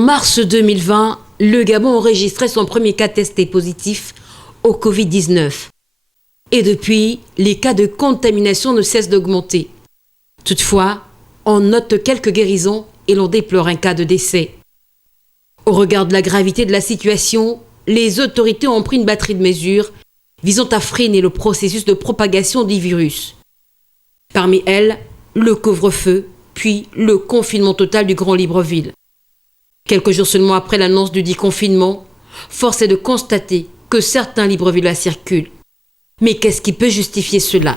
En mars 2020, le Gabon enregistrait son premier cas testé positif au Covid-19. Et depuis, les cas de contamination ne cessent d'augmenter. Toutefois, on note quelques guérisons et l'on déplore un cas de décès. Au regard de la gravité de la situation, les autorités ont pris une batterie de mesures visant à freiner le processus de propagation du virus. Parmi elles, le couvre-feu, puis le confinement total du Grand Libreville. Quelques jours seulement après l'annonce du dit confinement, force est de constater que certains Librevillois circulent. Mais qu'est-ce qui peut justifier cela ?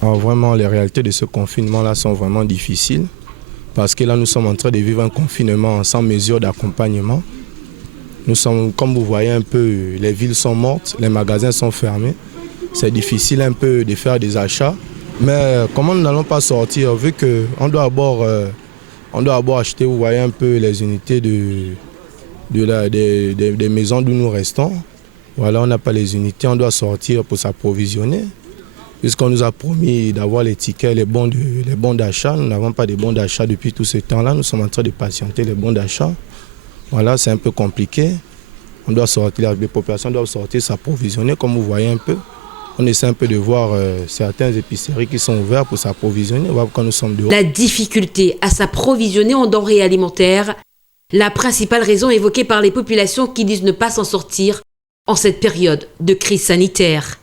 Alors vraiment, les réalités de ce confinement-là sont vraiment difficiles parce que là, nous sommes en train de vivre un confinement sans mesure d'accompagnement. Nous sommes, comme vous voyez un peu, les villes sont mortes, les magasins sont fermés. C'est difficile un peu de faire des achats. Mais comment nous n'allons pas sortir vu qu'on doit d'abord acheter, vous voyez un peu, les unités des maisons d'où nous restons. Voilà, on n'a pas les unités, on doit sortir pour s'approvisionner. Puisqu'on nous a promis d'avoir les tickets, les bons d'achat. Nous n'avons pas de bons d'achat depuis tout ce temps-là. Nous sommes en train de patienter les bons d'achat. Voilà, c'est un peu compliqué. On doit sortir, les populations doivent sortir, s'approvisionner, comme vous voyez un peu. On essaie un peu de voir certaines épiceries qui sont ouvertes pour s'approvisionner. Voir quand nous sommes dehors. La difficulté à s'approvisionner en denrées alimentaires, la principale raison évoquée par les populations qui disent ne pas s'en sortir en cette période de crise sanitaire.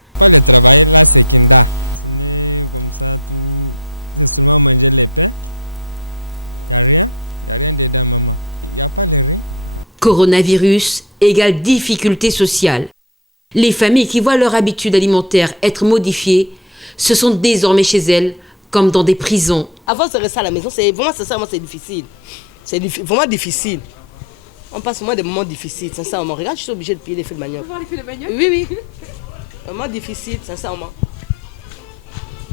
Coronavirus égale difficulté sociale. Les familles qui voient leur habitude alimentaire être modifiée se sentent désormais chez elles comme dans des prisons. Avant de rester à la maison, c'est difficile. C'est vraiment difficile. On passe vraiment des moments difficiles, sincèrement. Regarde, je suis obligée de payer les feux de manioc. Tu veux voir les feux de manioc ? Oui. Vraiment difficile, sincèrement.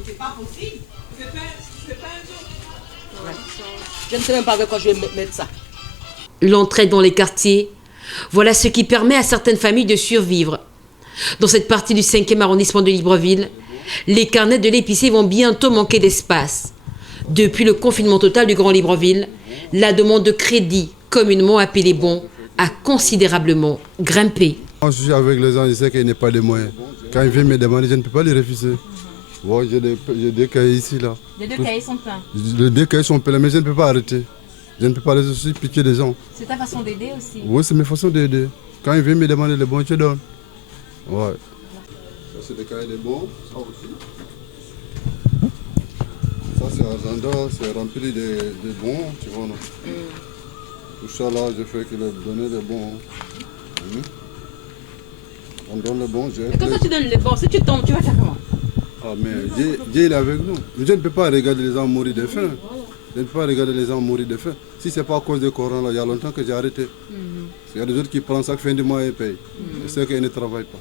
C'est pas possible. C'est pas un jour. Ouais. Je ne sais même pas avec quoi je vais mettre ça. L'entraide dans les quartiers, voilà ce qui permet à certaines familles de survivre. Dans cette partie du 5e arrondissement de Libreville, les carnets de l'épicier vont bientôt manquer d'espace. Depuis le confinement total du Grand Libreville, la demande de crédit, communément appelée bon, a considérablement grimpé. Quand je suis avec les gens, je sais qu'il n'y a pas de moyens. Quand ils viennent me demander, je ne peux pas les refuser. Bon, j'ai des cahiers ici, là. Les deux cahiers sont pleins. Les deux cahiers sont pleins, mais je ne peux pas arrêter. Je ne peux pas laisser piquer les gens. C'est ta façon d'aider aussi. Oui, c'est mes façons d'aider. Quand ils viennent me demander les bons, je donne. Ouais. Ça, c'est des cahiers de bons, ça aussi. Ça, c'est agenda, c'est rempli de bons, tu vois, non? Tout ça, là, je fais que donner des bons. On donne les bons, Et quand tu donnes les bons, si tu tombes, tu vas faire comment? Ah, mais Dieu il est avec nous. Je ne peux pas regarder les gens mourir de faim. Je ne peux pas regarder les gens mourir de faim. Si ce n'est pas à cause du Coran, il y a longtemps que j'ai arrêté. Il y a des autres qui prennent chaque fin du mois et payent. Je sais qu'ils ne travaillent pas.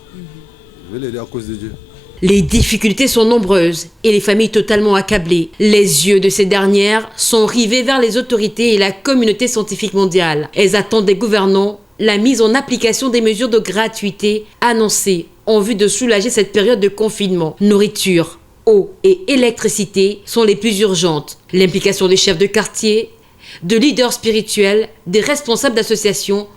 Je vais l'aider à cause de Dieu. Les difficultés sont nombreuses et les familles totalement accablées. Les yeux de ces dernières sont rivés vers les autorités et la communauté scientifique mondiale. Elles attendent des gouvernants la mise en application des mesures de gratuité annoncées en vue de soulager cette période de confinement. Nourriture, eau et électricité sont les plus urgentes. L'implication des chefs de quartier, de leaders spirituels, des responsables d'associations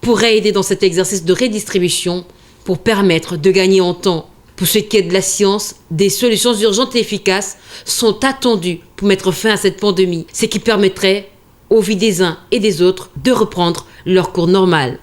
pourrait aider dans cet exercice de redistribution pour permettre de gagner en temps. Pour ce qui est de la science, des solutions urgentes et efficaces sont attendues pour mettre fin à cette pandémie, ce qui permettrait aux vies des uns et des autres de reprendre leur cours normal.